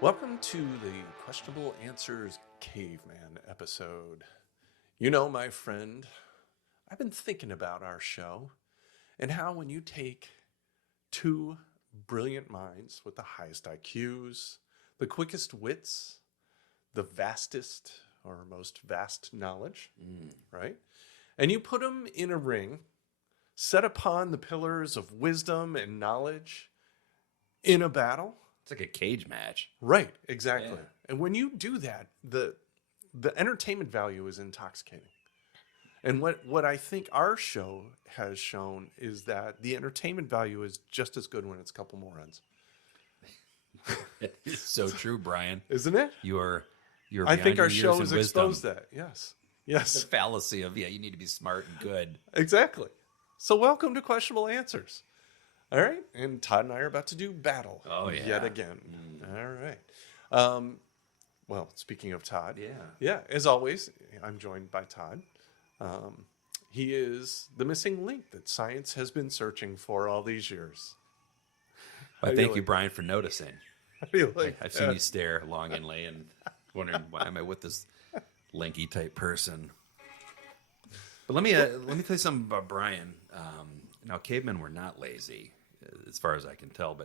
Welcome to the Questionable Answers Caveman episode. You know, my friend, I've been thinking about our show and how when you take two brilliant minds with the highest IQs, the quickest wits, the vastest or most vast knowledge, right? And you put them in a ring, set upon the pillars of wisdom and knowledge in a battle. It's like a cage match. Right, exactly. Yeah. And when you do that, the entertainment value is intoxicating. And what I think our show has shown is that the entertainment value is just as good when it's a couple more runs. It's so true, Brian. Isn't it? You're I think beyond our your show years has in wisdom. exposed that. Yes. The Yes. fallacy of, you need to be smart and good. Exactly. So welcome to Questionable Answers. All right. And Todd and I are about to do battle. Oh, yeah. Yet again. All right. Well, speaking of Todd. Yeah. Yeah. As always, I'm joined by Todd. He is the missing link that science has been searching for all these years. Well, How do thank you you, like Brian, for noticing. I feel like I've seen you stare longingly and wondering why am I with this lanky type person. But let me tell you something about Brian. Now, cavemen were not lazy, as far as I can tell.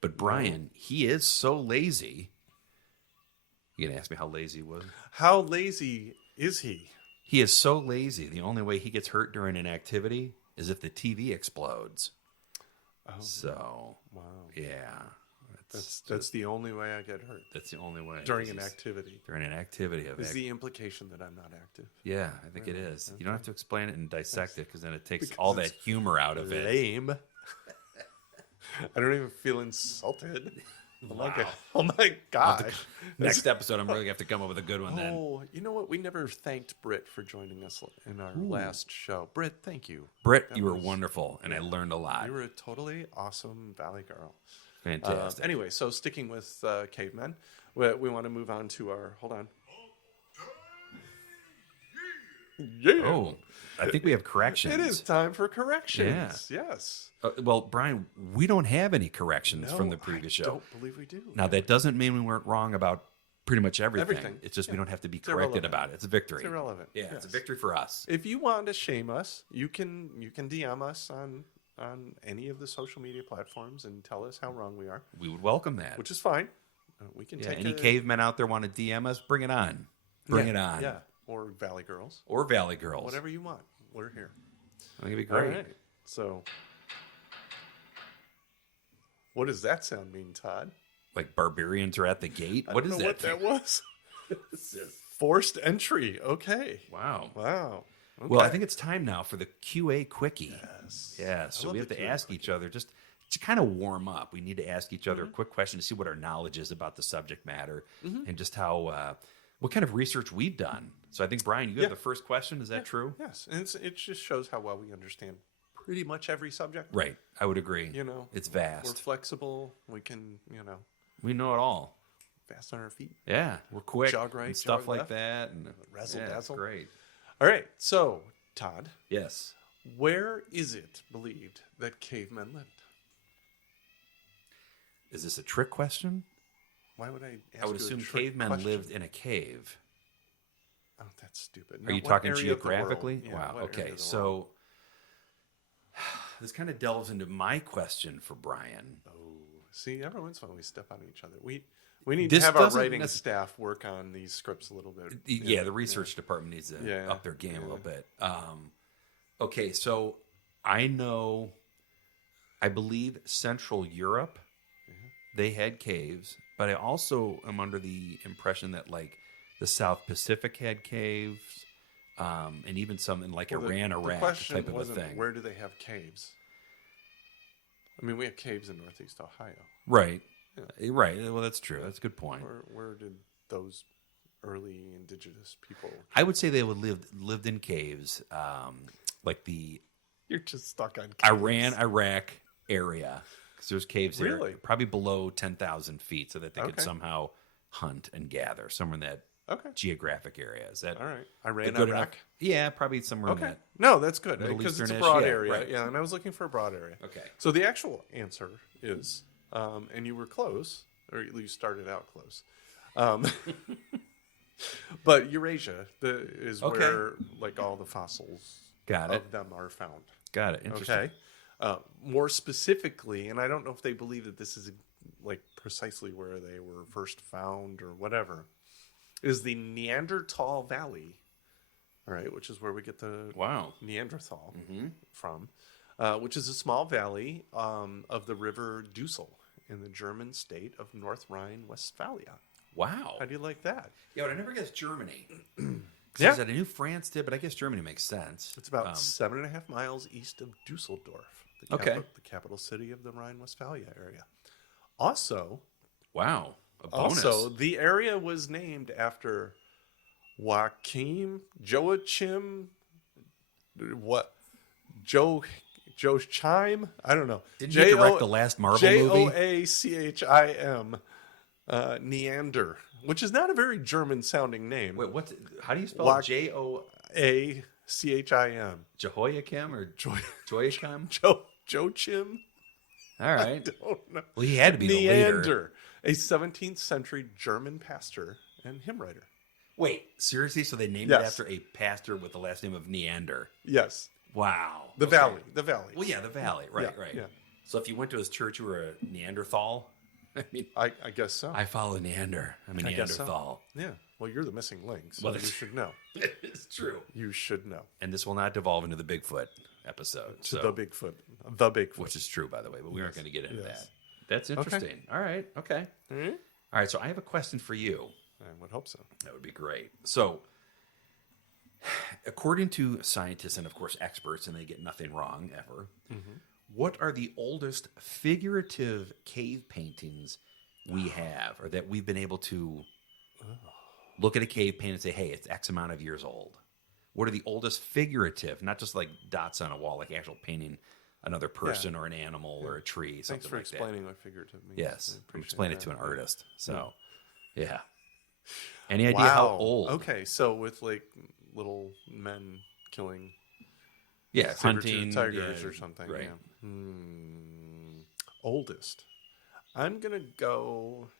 But Brian, he is so lazy. You gonna ask me how lazy he was? How lazy is he? He is so lazy. The only way he gets hurt during an activity is if the TV explodes. Oh, So, wow. yeah, That's the only way I get hurt. that's the only way During an He's- activity. During an activity of Is the implication that I'm not active. yeah, I think it is. You don't have to explain it and dissect it because then it takes Because all that it's humor out of it. Lame. I don't even feel insulted. I'm like, Wow. oh my gosh. Next episode, I'm really gonna have to come up with a good one then. Oh, you know what? We never thanked Britt for joining us in our last show. Britt, thank you. Britt, That you were was- wonderful, and I learned a lot. You were a totally awesome Valley girl. Fantastic. Anyway, so sticking with cavemen, we want to move on to our. Hold on. Yeah. Oh, I think we have corrections. It is time for corrections. Yes. Well, Brian, we don't have any corrections No, from the previous I show. don't believe we do. Now, that doesn't mean we weren't wrong about pretty much everything. Everything. It's just we don't have to be It's corrected irrelevant. about it. It's a victory. It's irrelevant. Yeah, Yes. it's a victory for us. If you want to shame us, you can DM us on any of the social media platforms and tell us how wrong we are, We would welcome that. which is fine. We can Yeah, take any a, cavemen out there want to DM us? Bring it on. Bring yeah, it on. Yeah, or Valley Girls, Or Valley Girls. whatever you want. We're here. I think it'd be great. All right. So, what does that sound mean, Todd? Like barbarians are at the gate. I What don't is know that? what that was. Forced entry. Okay. Wow. Wow. Okay. Well, I think it's time now for the QA quickie. Yes. Yeah, I so love we have the to QA ask each other just to kind of warm up. We need to ask each other a quick question to see what our knowledge is about the subject matter and just how what kind of research we've done. So I think, Brian, you have the first question. Is that true? Yes, and it just shows how well we understand pretty much every subject. Right. I would agree. You know, It's We're vast. flexible. We can, We know it all. fast on our feet. Yeah, we're quick Jog right, and stuff jog like left. that. And Razzle yeah, it's dazzle. great. All right. So, Todd, Yes. where is it believed that cavemen lived? Is this a trick question? Why would I ask I would you a assume trick cavemen question? lived in a cave. Oh, that's stupid. Are you What talking area of the world? geographically? Yeah, Wow. what area Okay. of the world? So this kind of delves into my question for Brian. Oh, see, every once in a while we step on each other. We need This to have our doesn't writing nec- staff work on these scripts a little bit. Yeah, the research department needs to Yeah, up their game a yeah. little bit. Okay, so I know, I believe Central Europe, they had caves, but I also am under the impression that like the South Pacific had caves, and even some in like Well, Iran, the Iraq question type of a wasn't thing. where do they have caves? I mean, we have caves in Northeast Ohio. Right, right. Well, that's true. That's a good point. Where did those early indigenous people? I would say they would lived in caves, like the You're just stuck on caves. Iran, Iraq area. Because there's caves there, Really? probably below 10,000 feet, so that they could Okay. somehow hunt and gather somewhere in that Okay. geographic area. Is that All right. a Iran, good Iraq. enough? Yeah, probably somewhere in Okay. that. No, that's good Middle because it's a Eastern-ish, broad yeah, area. right. Yeah, and I was looking for a broad area. Okay. So the actual answer is, and you were close, or at least started out close. Um, but Eurasia is Okay. where like all the fossils Got it. of them are found. Got it. Interesting. Okay. More specifically, and I don't know if they believe that this is like precisely where they were first found or whatever, is the Neanderthal Valley. All right, which is where we get the Wow. Neanderthal from, which is a small valley of the river Dussel in the German state of North Rhine-Westphalia. Wow. How do you like that? Yeah, but I never guessed Germany. Yeah. I knew France did, but I guess Germany makes sense. It's about 7.5 miles east of Dusseldorf, the capital city of the Rhine-Westphalia area. Also, wow. A bonus. Also, the area was named after Joachim, Joachim, I don't know. Didn't you direct the last Marvel movie? Joachim Neander, which is not a very German-sounding name. Wait, how do you spell it? Joachim. Jehoiakim or Joachim? Joachim? All right. I don't know. Well, he had to be the leader. Neander, a 17th century German pastor and hymn writer. Wait, seriously? So they named it after a pastor with the last name of Neander? Yes. Wow. The valley. Well, yeah, the valley. Right. Yeah. So if you went to his church, you were a Neanderthal? I mean, I guess so. I follow Neander. I'm a Neanderthal. Yeah. Well, you're the missing link, so Well, you should know. It's true. You should know. And this will not devolve into the Bigfoot episode. The Bigfoot. Which is true, by the way, but we aren't going to get into that. Yes. That's interesting. All right. Okay. Mm-hmm. All right. So I have a question for you. I would hope so. That would be great. So, according to scientists and, of course, experts, and they get nothing wrong ever, what are the oldest figurative cave paintings we have, or that we've been able to look at a cave painting and say, hey, it's X amount of years old? What are the oldest figurative, not just like dots on a wall, like actual painting another person or an animal or a tree, something Thanks for like that? explaining what figurative means. Yes, I explain it that. to an artist. So, yeah. Any idea how old? Okay, so with like little men killing Yeah, hunting tigers or something. Right. Yeah. Oldest. I'm gonna go.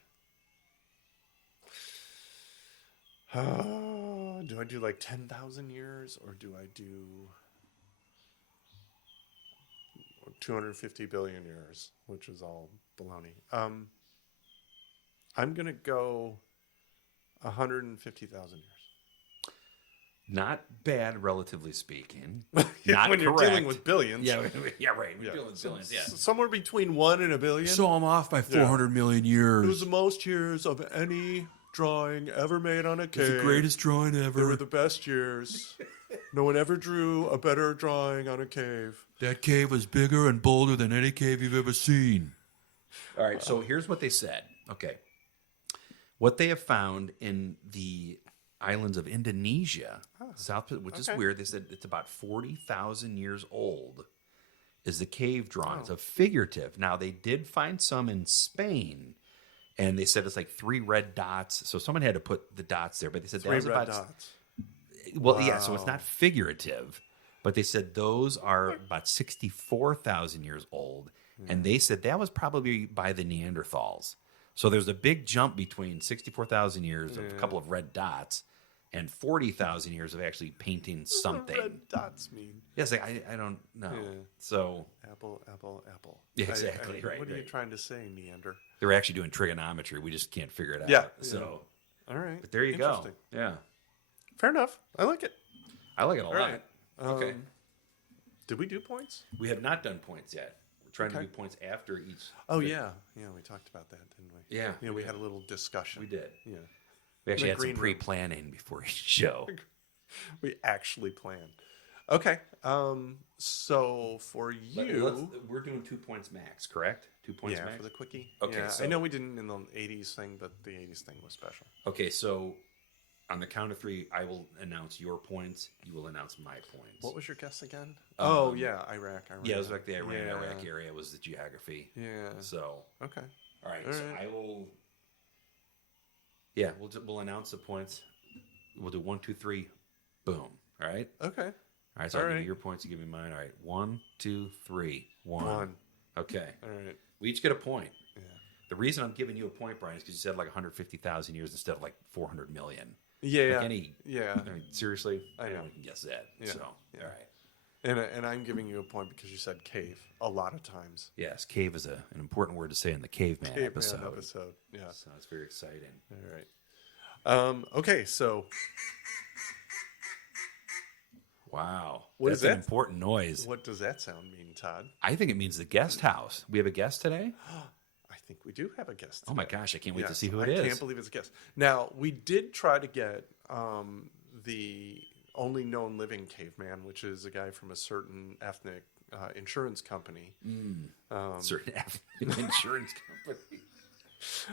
Do I do like 10,000 years or do I do 250 billion years, which is all baloney? I'm gonna go 150,000 years. Not bad, relatively speaking. Yeah, Not when you're correct. dealing with billions. Yeah, right. We're dealing with billions, yeah. Somewhere between 1 and a billion. So I'm off by 400 million years. It was the most years of any drawing ever made on a cave. It's the greatest drawing ever. They were the best years. No one ever drew a better drawing on a cave. That cave was bigger and bolder than any cave you've ever seen. All right, so here's what they said. Okay. What they have found in the islands of Indonesia, which is weird. They said it's about 40,000 years old, is the cave drawings of figurative. Now, they did find some in Spain, and they said it's like 3 red dots. So someone had to put the dots there, but they said 3 that was red about dots. Well, yeah, so it's not figurative, but they said those are about 64,000 years old, and they said that was probably by the Neanderthals. So there's a big jump between 64,000 years of a couple of red dots and 40,000 years of actually painting something. What do red dots mean? Yes, I don't know. Yeah. So Apple. Yeah, exactly, right, What are you right. trying to say, Neander? they were actually doing trigonometry. We just can't figure it out. Yeah, So, All right. but there you go. Interesting. Yeah, Fair enough. I like it. I like it a lot. right. Okay. Did we do points? We have not done points yet. We're trying to Okay. do points after each. Oh, thing. yeah. Yeah, we talked about that, didn't we? Yeah. Yeah, we had a little discussion. We did. Yeah. We actually The had some green room. pre-planning before each show. We actually planned. Okay. So for you... We're doing 2 points max, correct? 2 points yeah, max? for the quickie. Okay, Yeah, so- I know we didn't in the 80s thing, but the 80s thing was special. Okay, so on the count of 3, I will announce your points. You will announce my points. What was your guess again? Um, yeah, Iraq. Yeah, it was like the Iran-Iraq Yeah. area was the geography. Yeah. So, Okay. all right, All so right. I will... Yeah, we'll announce the points. We'll do 1, 2, 3, boom. All right? Okay. All right, so All I'll give right. you your points, you give me mine. All right, 1, 2, 3, 1. 1. Okay. All right. We each get a point. Yeah. The reason I'm giving you a point, Brian, is because you said like 150,000 years instead of like 400 million. Yeah. Like any, yeah. I mean, seriously, I know. we can guess that. Yeah. So, Yeah. all right. And I'm giving you a point because you said cave a lot of times. Yes, cave is an important word to say in the Caveman episode. Yeah. So it's very exciting. All right. Okay, so Wow. What That's is an that? important noise. what does that sound mean, Todd? I think it means the guest house. We have a guest today? I think we do have a guest. Oh my today. gosh, I can't wait to Yes, see who it I is. can't believe it's a guest. Now, we did try to get the only known living caveman, which is a guy from a certain ethnic insurance company. Certain insurance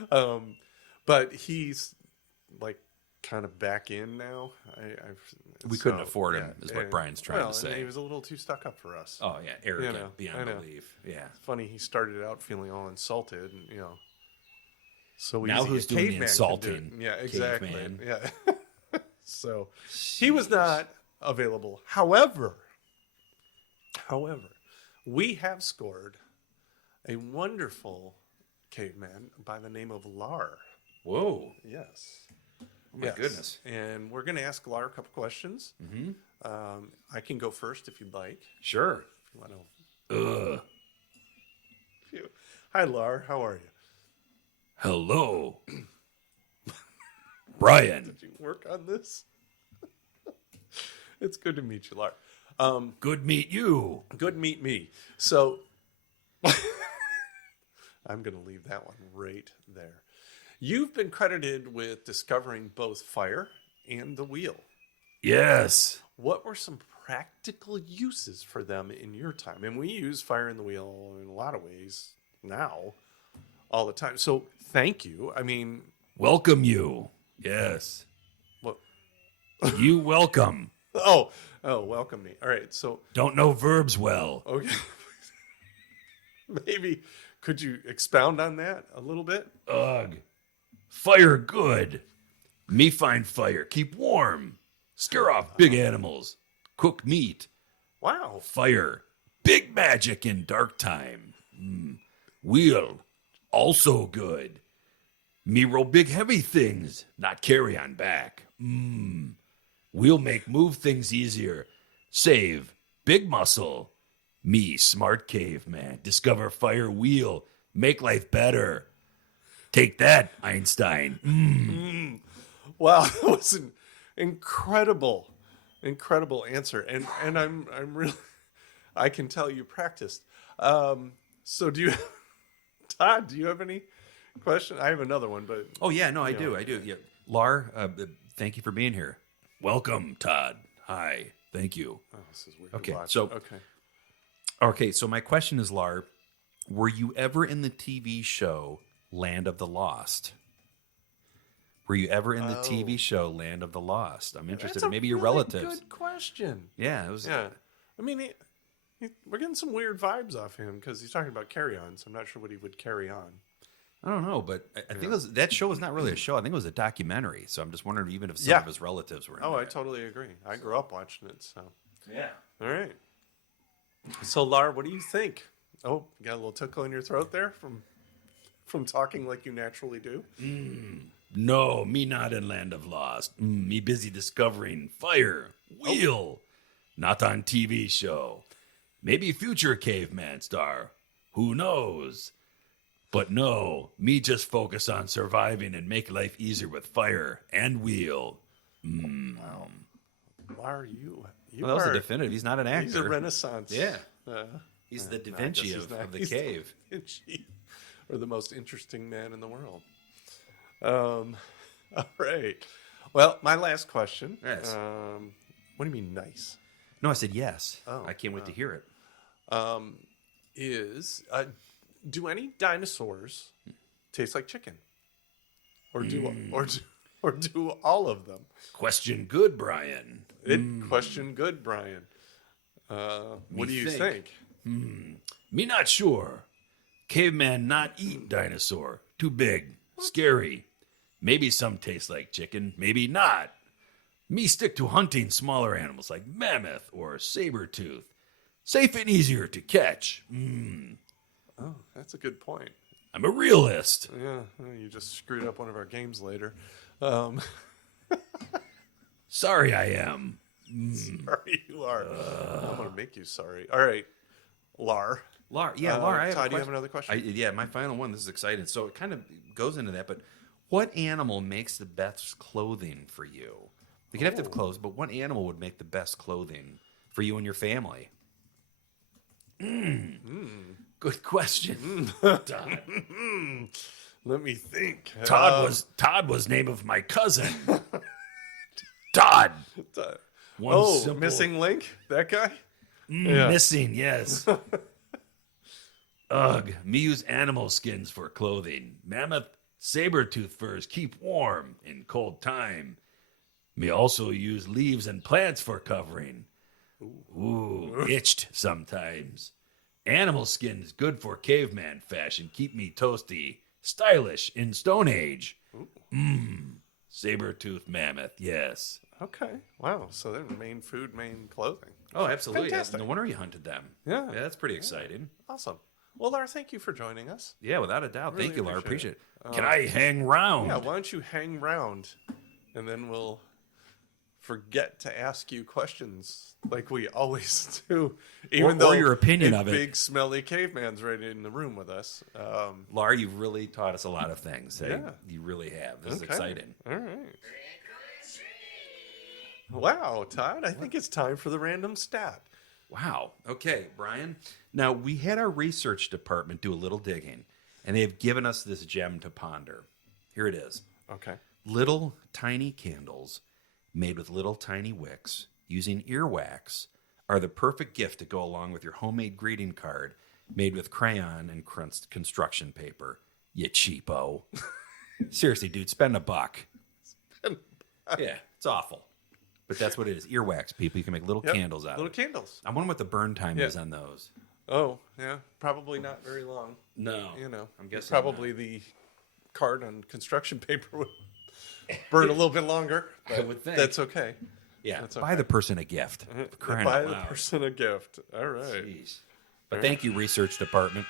company. But he's like kind of back in now. We couldn't afford him, is what Brian's trying to And say. he was a little too stuck up for us. Oh yeah, arrogant I beyond know. belief. Yeah. Funny, he started out feeling all insulted, and so Now easy who's a doing the caveman can do insulting? it. Yeah, exactly. Caveman. Yeah. So he was not available. However, we have scored a wonderful caveman by the name of Lar. Whoa. Yes. Oh my goodness. And we're going to ask Lar a couple questions. Mm-hmm. I can go first if you'd like. Sure. If you want to. Hi, Lar. How are you? Hello. Brian. Did you work on this? It's good to meet you, Lar. Good meet you. Good meet me. So I'm going to leave that one right there. You've been credited with discovering both fire and the wheel. Yes. What were some practical uses for them in your time? And we use fire and the wheel in a lot of ways now, all the time. So thank you. I mean, Welcome you. Yes. what? You welcome. Oh, welcome me. All right. So, Don't know verbs well. okay. Maybe could you expound on that a little bit? Ugh. Fire good. Me find fire. Keep warm. Scare off big animals. Cook meat. Wow. Fire. Big magic in dark time. Wheel. Also good. Me roll big heavy things. Not carry on back. Wheel make move things easier. Save. Big muscle. Me smart caveman. Discover fire wheel. Make life better. Take that, Einstein. Wow, that was an incredible answer, and I'm really, I can tell you practiced. So do you, Todd? Do you have any question? I have another one, but Oh yeah, no, I do. Yeah, Lar, thank you for being here. Welcome, Todd. Hi, thank you. oh, this is weird. Okay, to watch. so- okay, Okay, so my question is, Lar, were you ever in the TV show Land of the Lost? Were you ever in the TV show Land of the Lost? I'm interested. That's a Maybe your really relatives. Good question. Yeah, it was. Yeah, I mean, we're getting some weird vibes off him because he's talking about carry on. So I'm not sure what he would carry on. I don't know, but I think that show was not really a show. I think it was a documentary. So I'm just wondering, even if some Yeah. of his relatives were in Oh, I it. totally agree. I grew up watching it. So Yeah. all right. So Lar, what do you think? Oh, you got a little tickle in your throat there from talking like you naturally do. No, me not in Land of Lost. Me busy discovering fire, wheel, not on TV show. Maybe future caveman star. Who knows? But no, me just focus on surviving and make life easier with fire and wheel. Lar, you Well, that was are a definitive. He's not an actor. he's a Renaissance. Yeah. He's the Da I Vinci guess he's of not. the He's cave. Da Vinci, or the most interesting man in the world. All right. Well, my last question. Yes. What do you mean nice? No, I said yes. Oh, I can't wait to hear it. Is do any dinosaurs taste like chicken, or do all of them? Question good, Brian. Question good, Brian. What do you think? Me not sure. Caveman not eat dinosaur. Too big. Scary. Maybe some taste like chicken. Maybe not. Me stick to hunting smaller animals like mammoth or saber-tooth. Safe and easier to catch. Oh, that's a good point. I'm a realist. Yeah, you just screwed up one of our games later. Um, Sorry, I am. sorry, you are. I'm going to make you sorry. All right, Lar. Laura, Laura, I have a Todd, question. do you have another question? Yeah, my final one. This is exciting. So it kind of goes into that, but what animal makes the best clothing for you? You can have to have clothes, but what animal would make the best clothing for you and your family? Good question. Todd. Let me think. Todd was name of my cousin. Todd. One simple- Missing link? That guy? Yeah. Missing, yes. Ugh, me use animal skins for clothing. Mammoth saber-tooth furs keep warm in cold time. Me also use leaves and plants for covering. Ooh, itched sometimes. Animal skins good for caveman fashion. Keep me toasty, stylish in Stone Age. Saber-tooth mammoth, yes. Okay. Wow. So they're main food, main clothing. Oh, absolutely. Fantastic. No wonder you hunted them. Yeah. That's pretty exciting. Awesome. Well, Lar, thank you for joining us. Yeah, without a doubt. Really Thank you, Laura. appreciate Appreciate it. Can I hang round? Yeah, why don't you hang round and then we'll forget to ask you questions like we always do. Even Or though your opinion a of it. big smelly caveman's right in the room with us. Laura, you've really taught us a lot of things. Hey? Yeah. You really have. This is Okay. exciting. All right. Wow, Todd, I think it's time for the random stat. Wow. Okay, Brian. Now, we had our research department do a little digging, and they have given us this gem to ponder. Here it is. Okay. Little tiny candles made with little tiny wicks using earwax are the perfect gift to go along with your homemade greeting card made with crayon and construction paper. You cheapo. Seriously, dude, spend $1. Yeah, it's awful. But that's what it is. Earwax, people. You can make little Yep, candles out little of it. candles. I'm wondering what the burn time Yeah. is on those. Oh, yeah, probably not very long. No. You know, I'm guessing probably the card on construction paper would burn a little bit longer. I But would think. That's okay. Yeah, That's buy okay. the person a gift. For crying Buy out the loud. person a gift. All right. Jeez. But thank you, research department.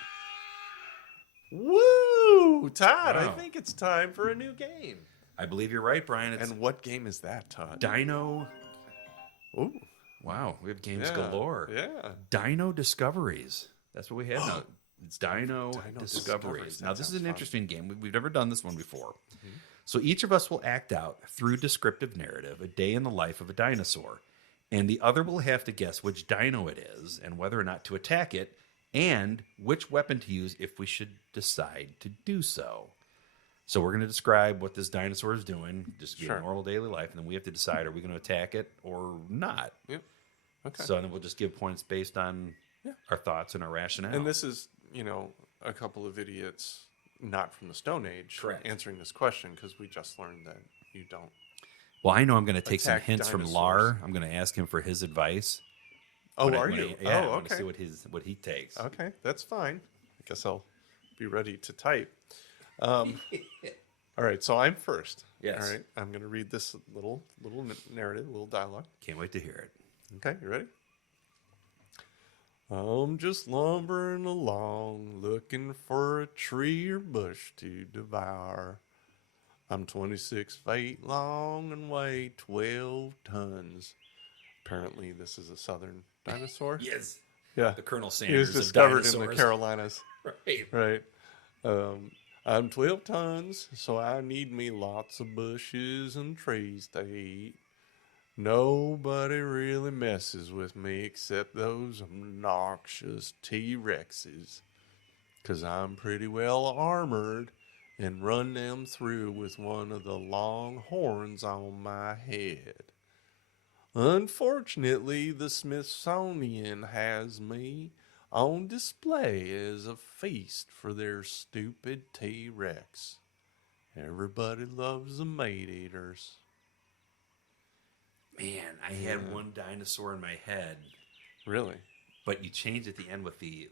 Woo! Todd, I Wow. think it's time for a new game. I believe you're right, Brian. It's And what game is that, Todd? Dino. Ooh. Wow, we have games Yeah. galore. Yeah. Dino Discoveries. That's what we have now. It's Dino, Dino Discoveries. Discoveries. Now, That this is sounds an fun. interesting game. We've never done this one before. So each of us will act out through descriptive narrative a day in the life of a dinosaur. And the other will have to guess which dino it is and whether or not to attack it and which weapon to use if we should decide to do so. So we're going to describe what this dinosaur is doing, just Sure. a normal daily life, and then we have to decide, are we going to attack it or not? Yep. Okay. So then we'll just give points based on Yeah. our thoughts and our rationale. And this is, a couple of idiots not from the Stone Age Correct. answering this question because we just learned that you don't. Well, I know I'm going to take some Attack hints from dinosaurs. Lar. I'm going to ask him for his advice. Oh, When I- are when you? I, yeah, I oh, want to okay. see what he takes. Okay, that's fine. I guess I'll be ready to type. All right, so I'm first. Yes. All right, I'm going to read this little narrative, little dialogue. Can't wait to hear it. Okay, you ready? I'm just lumbering along, looking for a tree or bush to devour. I'm 26 feet long and weigh 12 tons. Apparently, this is a southern dinosaur. Yes. Yeah, The Colonel he Sanders was discovered of in the dinosaurs. Carolinas. Right. Right. I'm 12 tons, so I need me lots of bushes and trees to eat. Nobody really messes with me except those obnoxious T-Rexes, 'cause I'm pretty well armored and run them through with one of the long horns on my head. Unfortunately, the Smithsonian has me on display as a feast for their stupid T-Rex. Everybody loves the meat eaters. Man, I had one dinosaur in my head, Really? but you changed at the end with the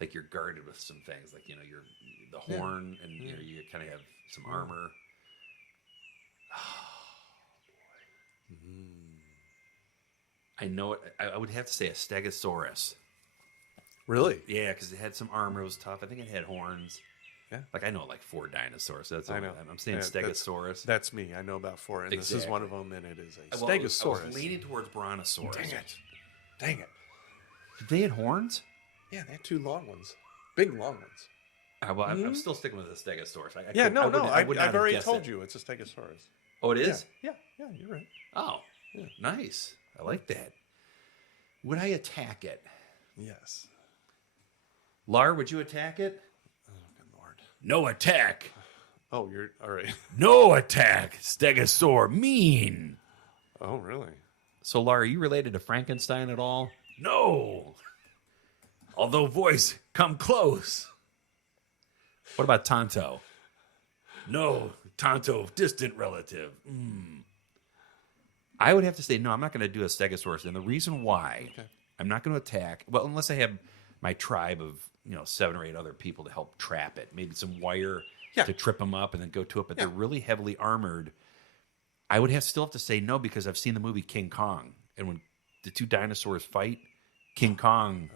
like you're guarded with some things, like you're the horn, and you kind of have some armor. I know it. I would have to say a Stegosaurus. Really? Yeah, because it had some armor. It was tough. I think it had horns. Yeah. Like, I know like 4 dinosaurs. So that's I all know. I'm saying Yeah, Stegosaurus. That's me. I know about 4, and this is one of them, and it is a Well, Stegosaurus. I was leaning towards Brontosaurus. Dang it. Did they had horns? Yeah, they had 2 long ones. Big long ones. Well, I'm still sticking with the Stegosaurus. I've already told you it's a Stegosaurus. Oh, it is? Yeah, you're right. Oh, yeah. Nice. I like that. Would I attack it? Yes. Lar, would you attack it? Oh, good Lord. No attack. Oh, you're all right. No attack. Stegosaur. Mean. Oh, really? So, Lar, are you related to Frankenstein at all? No. Although voice, come close. What about Tonto? No, Tonto, distant relative. I would have to say, no, I'm not going to do a Stegosaurus. And the reason why I'm not going to attack, well, unless I have my tribe of 7 or 8 other people to help trap it. Maybe some wire to trip them up and then go to it. But they're really heavily armored. I would still have to say no because I've seen the movie King Kong. And when the 2 dinosaurs fight, King Kong,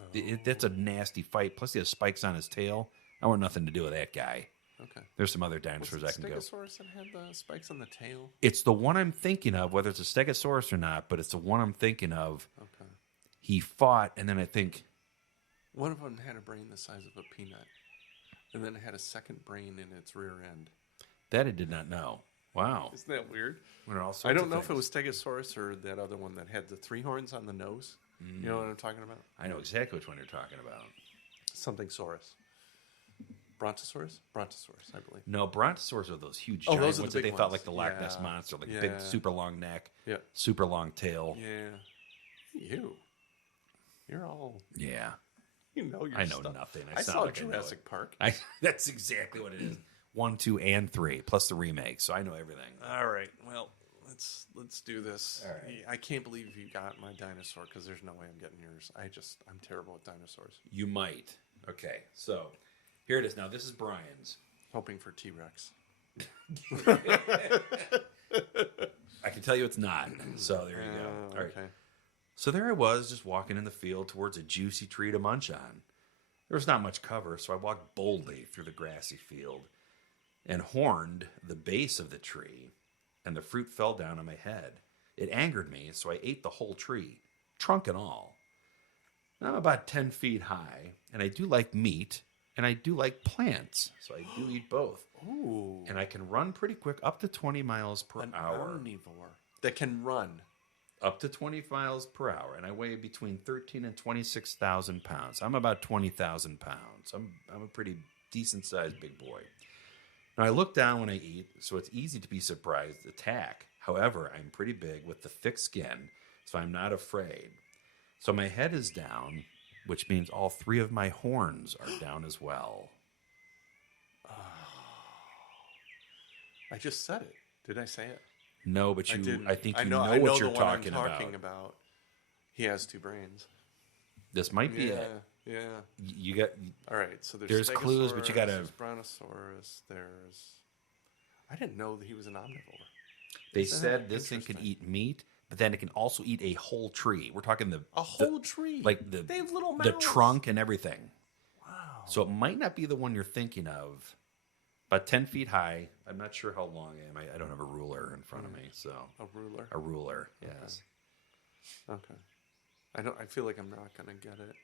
that's a nasty fight. Plus he has spikes on his tail. I want nothing to do with that guy. Okay. There's some other dinosaurs I can go. Stegosaurus that had the spikes on the tail? It's the one I'm thinking of, whether it's a Stegosaurus or not, but it's the one I'm thinking of. Okay. He fought, and then I think... One of them had a brain the size of a peanut, and then it had a second brain in its rear end. That I did not know. Wow. Isn't that weird? I don't know if it was Stegosaurus or that other one that had the 3 horns on the nose. You know what I'm talking about? I know exactly which one you're talking about. Something Saurus. Brontosaurus? Brontosaurus, I believe. No, Brontosaurs are those huge those giant are ones the that big they thought ones. like the Loch Ness Monster, like big, super long neck, super long tail. Yeah. You're all... Yeah. You know your I know stuff. nothing. I saw Jurassic Park. That's exactly what it is. 1, 2, and 3, plus the remake, so I know everything. All right. Well, let's do this. All right. I can't believe you got my dinosaur because there's no way I'm getting yours. I'm terrible with dinosaurs. You might. Okay, so here it is. Now, this is Brian's. Hoping for T-Rex. I can tell you it's not. So there you go. All right. Okay. So there I was, just walking in the field towards a juicy tree to munch on. There was not much cover, so I walked boldly through the grassy field and horned the base of the tree, and the fruit fell down on my head. It angered me, so I ate the whole tree, trunk and all. I'm about 10 feet high, and I do like meat, and I do like plants, so I do eat both. Ooh. And I can run pretty quick, up to 20 miles per hour. Omnivore that can run. Up to 20 miles per hour, and I weigh between 13 and 26,000 pounds. I'm about 20,000 pounds. I'm a pretty decent-sized big boy. Now, I look down when I eat, so it's easy to be surprised, attack. However, I'm pretty big with the thick skin, so I'm not afraid. So my head is down, which means all 3 of my horns are down as well. I just said it. Did I say it? No, but I think you know I what know you're the one talking I'm talking about. He has 2 brains. This might be it. Yeah. You got. All right, so there's clues, but you got to. There's Brontosaurus. I didn't know that he was an omnivore. They said this thing can eat meat, but then it can also eat a whole tree. We're talking a whole tree, like they have little mouths. The trunk and everything. Wow. So it might not be the one you're thinking of. About 10 feet high. I'm not sure how long I am. I don't have a ruler in front of me, so a ruler. A ruler, yes. Okay. I feel like I'm not gonna get it.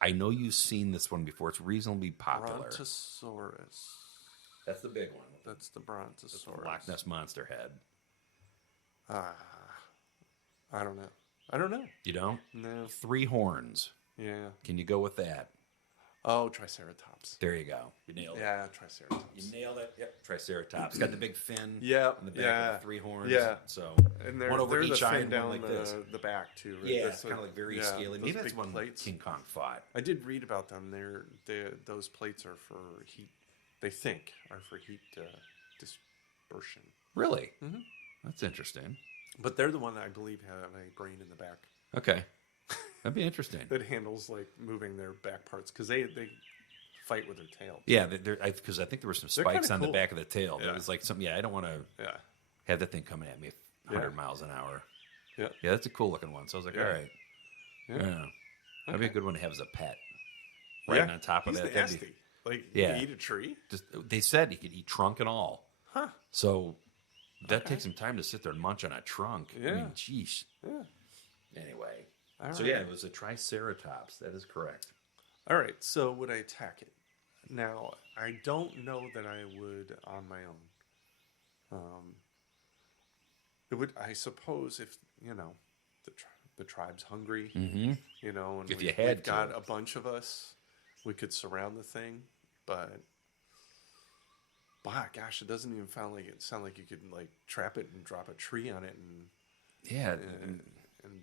I know you've seen this one before. It's reasonably popular. Brontosaurus. That's the big one. That's the Brontosaurus. The Loch Ness Monster head. I don't know. You don't? No. 3 horns. Yeah. Can you go with that? Oh, Triceratops. There you go. You nailed it. Yeah, Triceratops. You nailed it. Yep, Triceratops. Got the big fin. Yeah. On the back of the 3 horns. Yeah. So and one over each eye and down one like this. the back too. Right? Yeah, it's kind of like very scaly. Maybe that's one plates. King Kong fought. I did read about them. Those plates are for heat. They think are for heat dispersion. Really? Mm-hmm. That's interesting. But they're the one that I believe have a brain in the back. Okay. That'd be interesting. That handles like moving their back parts because they fight with their tail. Yeah, because I think there were some spikes on the back of the tail. Yeah. That was like something. Yeah, I don't want to have that thing coming at me 100 miles an hour. Yeah, yeah, that's a cool looking one. So I was like, all right, yeah. That'd be a good one to have as a pet. Riding on top of he's that. That'd nasty. be, Like, Yeah. you can eat a tree? just they said he could eat trunk and all. Huh. So that takes some time to sit there and munch on a trunk. I Yeah. mean, geez. Yeah. Anyway. All So right. yeah, it was a Triceratops. That is correct. All right, so would I attack it? Now, I don't know that I would on my own. It would, I suppose, if the tribe's hungry, and If you we've had got to. a bunch of us, we could surround the thing. But, gosh, it doesn't even sound like you could like trap it and drop a tree on it Yeah. and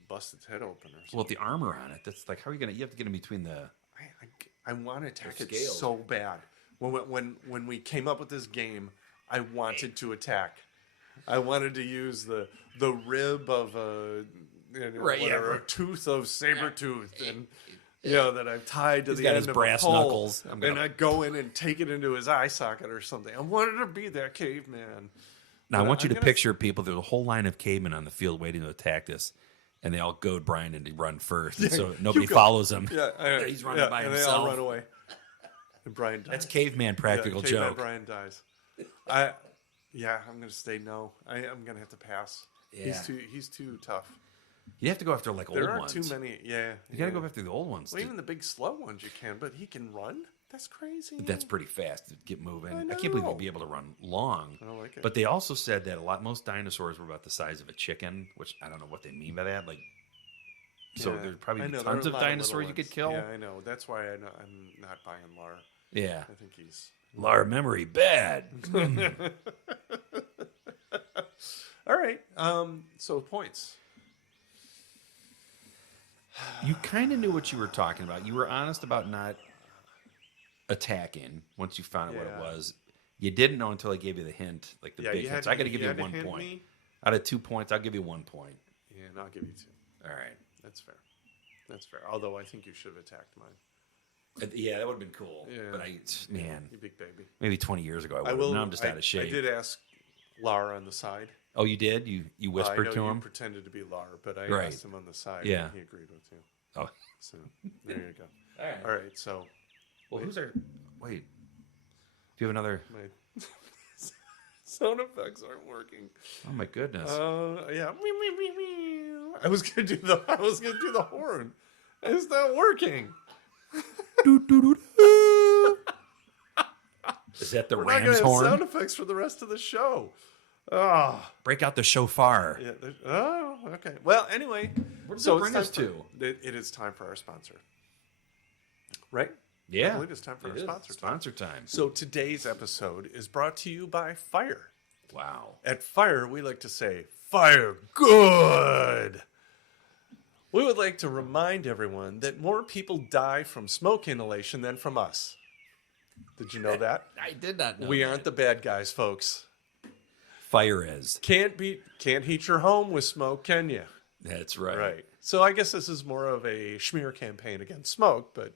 bust its head open or something. Well, with the armor on it, that's like how are you gonna? You have to get in between the. I want to attack it scales. so bad. When we came up with this game, I wanted to attack. I wanted to use the rib of a a tooth of saber-tooth, and that I've tied to He's the got end his of brass a pole, knuckles. and I go in and take it into his eye socket or something. I wanted to be that caveman. Now I But want you I'm to gonna- picture people. There's a whole line of cavemen on the field waiting to attack this, and they all goad Brian and run first, and so nobody go. follow him. Yeah, He's running by and himself. they all run away. And Brian dies. That's caveman practical Caveman joke. Brian dies. I'm gonna say no. I'm gonna have to pass. Yeah. He's too tough. You have to go after like old There aren't ones. too many. Yeah, You got to go after the old ones. Well, even the big slow ones you can, but he can run. That's crazy. That's pretty fast to get moving. I I can't believe know. he'd be able to run long. I like it. But they also said that most dinosaurs were about the size of a chicken, which I don't know what they mean by that. Like, so Yeah. there's I probably know, there tons are of a lot little dinosaurs you could ones. kill. Yeah, I know. That's why I'm not buying Lar. Yeah. I think he's. Lar memory bad. All right. So points. You kind of knew what you were talking about. You were honest about not attacking once you found out what it Yeah. was. You didn't know until I gave you the hint, like the big hints. I got to give you had to 1 hint point. me. Out of 2 points, I'll give you 1 point. Yeah, and I'll give you 2. All right. That's fair. That's fair. Although I think you should have attacked mine. Yeah, that would have been cool. Yeah. But man, You big baby. maybe 20 years ago I would I have. will. Now I'm just out of shape. I did ask Lara on the side. Oh, you did? You I whispered know to you him? pretended to be Lara, but I Right. asked him on the side. Yeah. And he agreed with you. Oh. So there you go. All right. All right. So Well, who's our... Wait. Do you have another... my sound effects aren't working. Oh, my goodness. Yeah. I was gonna do the horn. It's not working. Is that the We're not gonna ram's have horn? sound effects for the rest of the show. Oh, Break out the shofar. yeah. Okay. Well, anyway. What does So it it's bring time us to? It is time for our sponsor. Right? I Yeah. believe it's time for our It is. sponsor time. Sponsor time. So today's episode is brought to you by Fire. Wow. At Fire, we like to say, Fire good! We would like to remind everyone that more people die from smoke inhalation than from us. Did you know that? I did not know We that. aren't the bad guys, folks. Fire is. Can't heat your home with smoke, can you? That's right. Right. So I guess this is more of a schmear campaign against smoke, but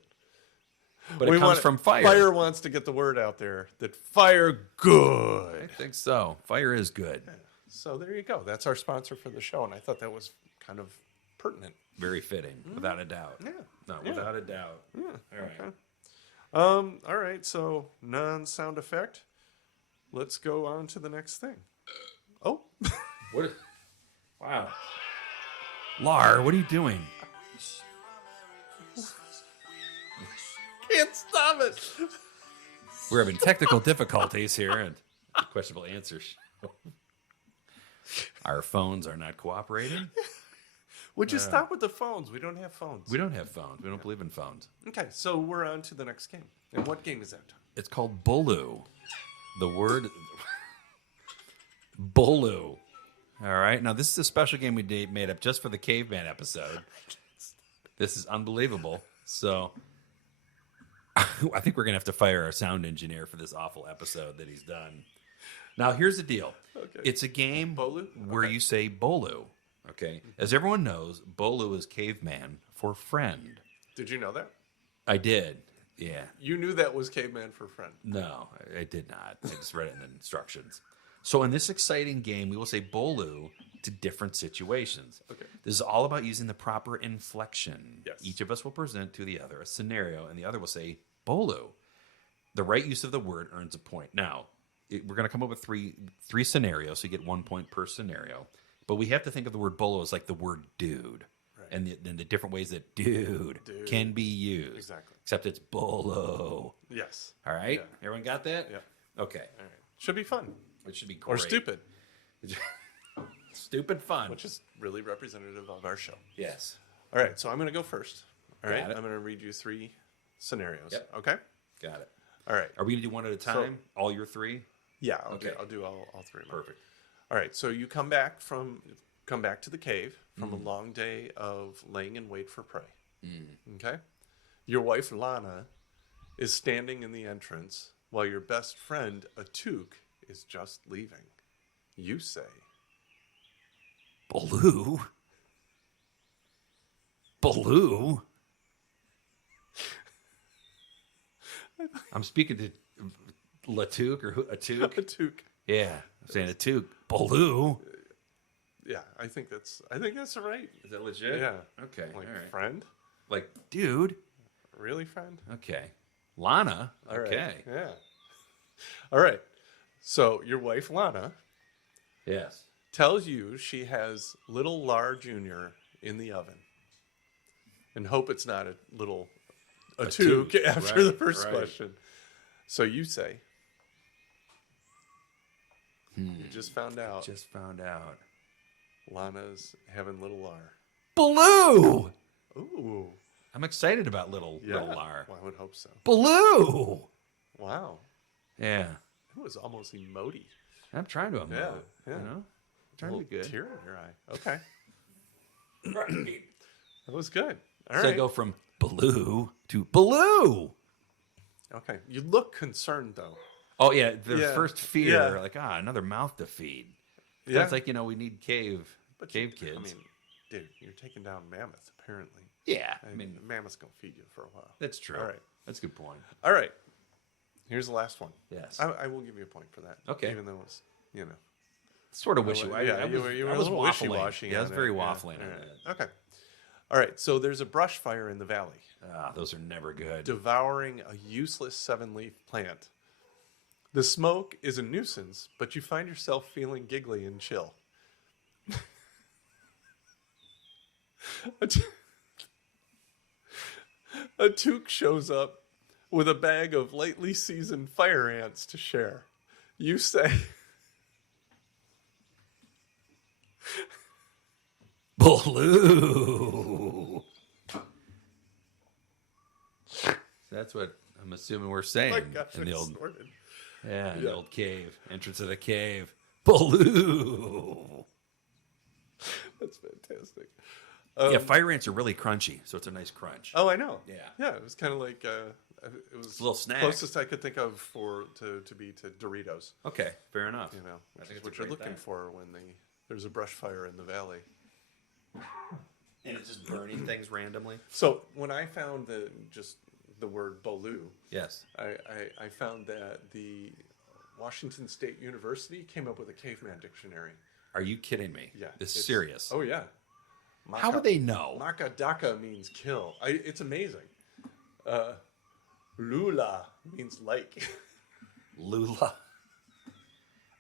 But it comes from fire. Fire wants to get the word out there that fire I good. think so. Fire is good. So there you go. That's our sponsor for the show, and I thought that was kind of pertinent. Very fitting, without a doubt. Yeah. No, Yeah. without a doubt. Yeah. All right. Okay. All right. So non-sound effect. Let's go on to the next thing. Oh. What? Wow. Lar, what are you doing? Can't stop it. We're having technical difficulties here and questionable answers. Our phones are not cooperating. Would you stop with the phones? We don't have phones. We don't have phones. We don't believe in phones. Okay, so we're on to the next game. And what game is that? It's called Bolu. The word Bolu. All right. Now, this is a special game we made up just for the Caveman episode. This is unbelievable. So, I think we're going to have to fire our sound engineer for this awful episode that he's done. Now, here's the deal. Okay. It's a game Bolu? where Okay. you say Bolu. Okay. As everyone knows, Bolu is caveman for friend. Did you know that? I did. Yeah. You knew that was Caveman for Friend. No, I did not. I just read it in the instructions. So in this exciting game, we will say Bolu to different situations. Okay. This is all about using the proper inflection. Yes. Each of us will present to the other a scenario, and the other will say, Bolu. The right use of the word earns a point. Now, we're going to come up with three scenarios, so you get 1 point per scenario. But we have to think of the word bolo as like the word dude. Right. And then the different ways that dude can be used. Exactly. Except it's bolo. Yes. All right? Yeah. Everyone got that? Yeah. Okay. All right. Should be fun. It should be great. Or stupid, Stupid fun. which is really representative of our show. Yes. All right, so I'm going to go first. All right, Got it. I'm going to read you 3 scenarios. Yep. Okay? Got it. All right. Are we going to do one at a time? All your 3? Yeah, Okay. I'll do all 3 of them. Perfect. All right, so you come back to the cave from a long day of laying in wait for prey. Okay? Your wife Lana is standing in the entrance while your best friend Atuk is just leaving. You say, Baloo? Baloo? I'm speaking to Latuk or Atuk. Atuk. Yeah, I'm saying Atuk. Baloo? Yeah, I think that's right. Is that legit? Yeah. Okay, Like all right. friend? Like, dude? Really, friend? Okay. Lana? All right. Okay. Yeah. All right. So your wife Lana Yes. tells you she has little Lar Jr. in the oven, and hope it's not a little Atuk Atuk, after right, the first right. question. So you say, you just found out Just found out. Lana's having little Lar. Baloo! Ooh. I'm excited about little Yeah. Lar. Well, I would hope so. Baloo! Wow. Yeah. It was almost emoty. I'm trying to emote. Yeah, yeah. You know? Trying A to be little good. tear in your eye. Okay. That was good. All So right. I go from Baloo to Baloo. Okay. You look concerned, though. Oh, yeah. The Yeah, first fear, yeah. like, another mouth to feed. Yeah. It's like, we need cave kids. I mean, dude, you're taking down mammoths, apparently. yeah. I mean, mammoths going to feed you for a while. That's true. All right. That's a good point. All right. Here's the last one. Yes. I will give you a point for that. Okay. Even though it's, Sort of wishy. yeah, you were I a was little waffling. wishy-washy. Yeah, I was on very it. Yeah. waffling on All right. that. Okay. All right. So there's a brush fire in the valley, Those are never good. devouring a useless 7-leaf plant. The smoke is a nuisance, but you find yourself feeling giggly and chill. A toque shows up with a bag of lightly seasoned fire ants to share. You say, Baloo. That's what I'm assuming we're saying "Oh my gosh, in I the old, snorted." in Yeah. the old cave, entrance of the cave. Baloo. That's fantastic. Yeah, fire ants are really crunchy, so it's a nice crunch. Oh, I know. Yeah. Yeah, it was kind of like it was a little snack. Closest I could think of to Doritos. Okay, fair enough. You know, I which think is it's a what you're great looking thing. for when there's a brush fire in the valley. And it's just burning things randomly. So when I found the word Baloo, Yes. I found that the Washington State University came up with a caveman dictionary. Are you kidding me? Yeah, This is it's- serious. Oh yeah. How would they know? Makadaka means kill. It's amazing. Lula means like. Lula.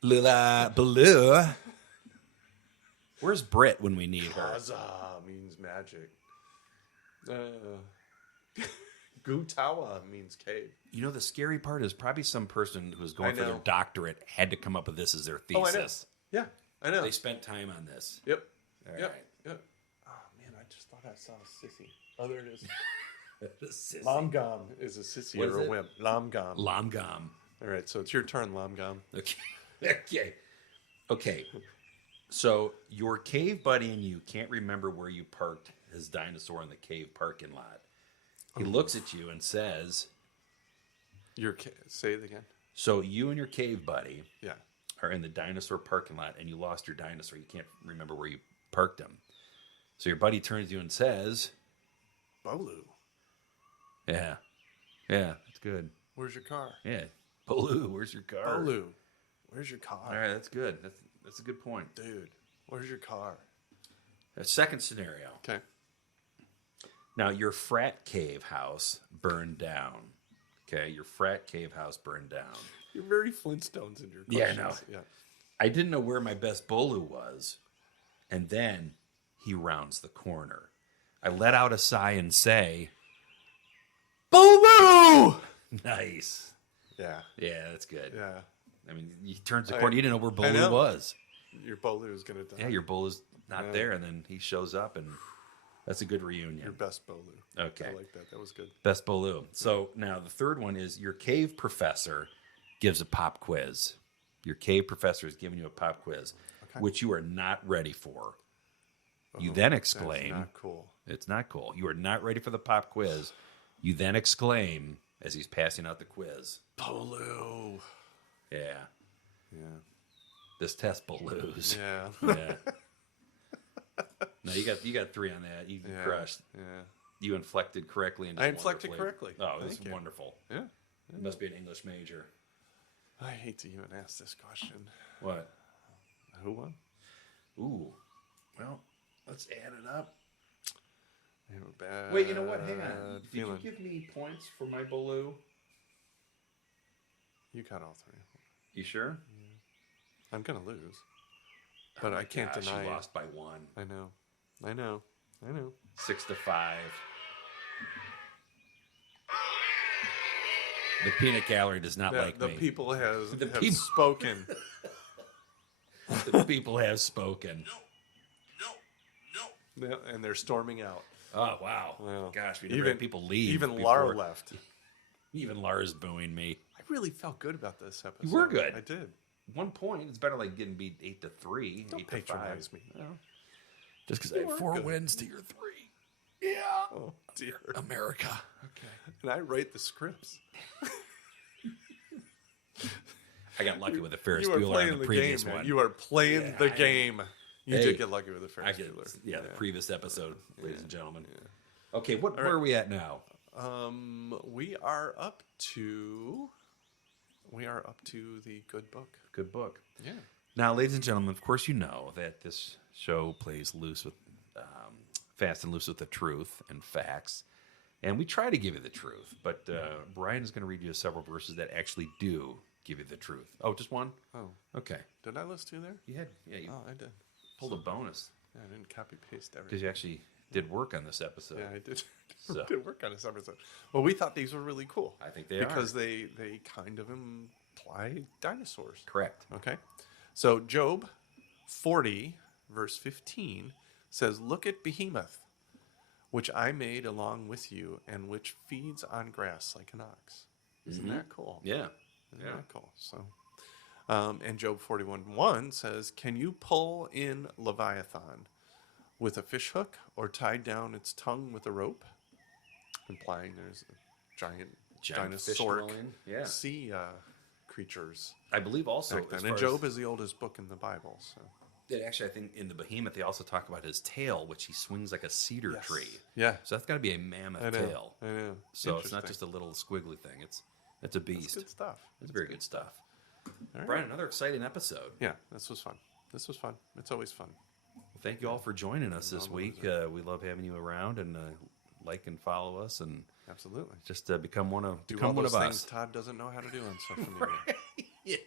Lula Baloo. Where's Britt when we need her? Huzzah means magic. Gutawa means cave. The scary part is probably some person who's going I for their know. doctorate had to come up with this as their Oh, I know. thesis. Yeah, I know. They spent time on this. Yep. All Yep. right. Yep. Oh man, I just thought I saw a sissy. Oh, there it is. Sissy. Lomgom is a sissy What or is a it? wimp. Lomgom. Lomgom. All right, so it's your turn, Lomgom. Okay. Okay. So your cave buddy and you can't remember where you parked his dinosaur in the cave parking lot. He looks at you and says, Say it again. so you and your cave buddy Yeah. are in the dinosaur parking lot and you lost your dinosaur. You can't remember where you parked him. So your buddy turns to you and says, Bolu, yeah, that's good. where's your car? Yeah. Baloo, where's your car? Bolu, where's your car? All right, that's good. That's a good point. Dude, where's your car? A second scenario. Okay. Now, your frat cave house burned down. Okay, your frat cave house burned down. You're very Flintstones in your Yeah, I questions. know. Yeah. I didn't know where my best Bolu was, and then he rounds the corner. I let out a sigh and say, Bolu! nice. Yeah. Yeah, that's good. Yeah. I mean, he turns the corner. You didn't know where I Bolu know. was. Your Bolu is going to die. Yeah, your Bolu's not Yeah. there, and then he shows up, and that's a good reunion. Your best Bolu. Okay. I like that. That was good. Best Bolu. So now the third one is your cave professor gives a pop quiz. Your cave professor is giving you a pop quiz, which you are not ready for. You then exclaim, That's not cool. it's not cool. You are not ready for the pop quiz. You then exclaim as he's passing out the quiz. Bolu. Yeah. Yeah. This test Bolus. Yeah. Yeah. No, you got 3 on that. You Yeah. crushed. Yeah. You inflected correctly. And I inflected correctly. Oh, this is Thank you. wonderful. Yeah. You must be an English major. I hate to even ask this question. What? Who won? Ooh. Well, let's add it up. I have a bad Wait, you know what? Hang on. Did feeling. you give me points for my Bolu? You got all 3. You sure? I'm going to lose. But I can't Gosh, deny you it. lost by 1. I know. 6-5. The peanut gallery does not like the me. people have people- spoken. The people have spoken. Yeah, and they're storming out. Oh, wow. Well, Gosh, we never had people leave. Even before. Lara left. Even Lara's booing me. I really felt good about this episode. You were good. I did. 1 point. It's better like getting beat 8-3. Don't 8-5. patronize me. Well, just because I You have are 4 good. wins to your 3. Yeah. Oh, dear. America. Okay. And I write the scripts. I got lucky with the Ferris You are Bueller on playing the the previous game, man. one. You are playing Yeah, the game. You Hey, did get lucky with the I Ferris get, Bueller. yeah, the previous episode, ladies and gentlemen. Yeah. Okay, where are we at now? We are up to the good book. Good book. Yeah. Now, ladies and gentlemen, of course you know that this show plays loose with, fast and loose with the truth and facts. And we try to give you the truth. But Brian is going to read you several verses that actually do give you the truth. Oh, just one? Oh, Okay. did I list 2 there? You Oh, I did. pulled a bonus. Yeah, I didn't copy paste Because everything. you actually did work on this episode. Yeah, I did. So. did work on this episode. Well, we thought these were really cool. I think they because are. they kind of imply dinosaurs. Correct. Okay. So Job 40 verse 15 says, "Look at Behemoth, which I made along with you, and which feeds on grass like an ox." Isn't that cool? Yeah. Isn't that cool? So, and Job 41:1 says, "Can you pull in Leviathan with a fish hook, or tie down its tongue with a rope?" Implying there's a giant fish dinosauric dwelling. Yeah. sea creatures. I believe also, Back then. as And far Job is the oldest book in the Bible. So actually, I think in the Behemoth, they also talk about his tail, which he swings like a cedar Yes. tree. Yeah, So that's got to be a mammoth I know. tail. I know. So it's not Interesting. just a little squiggly thing. It's a That's beast. good stuff. It's very good stuff. All right. Brian, another exciting episode. Yeah, this was fun. This was fun. It's always fun. Well, thank you all for joining us this week. We love having you around, and like and follow us, and Absolutely. just become one of Do all become one those of things us. Todd doesn't know how to do on social media. Yeah.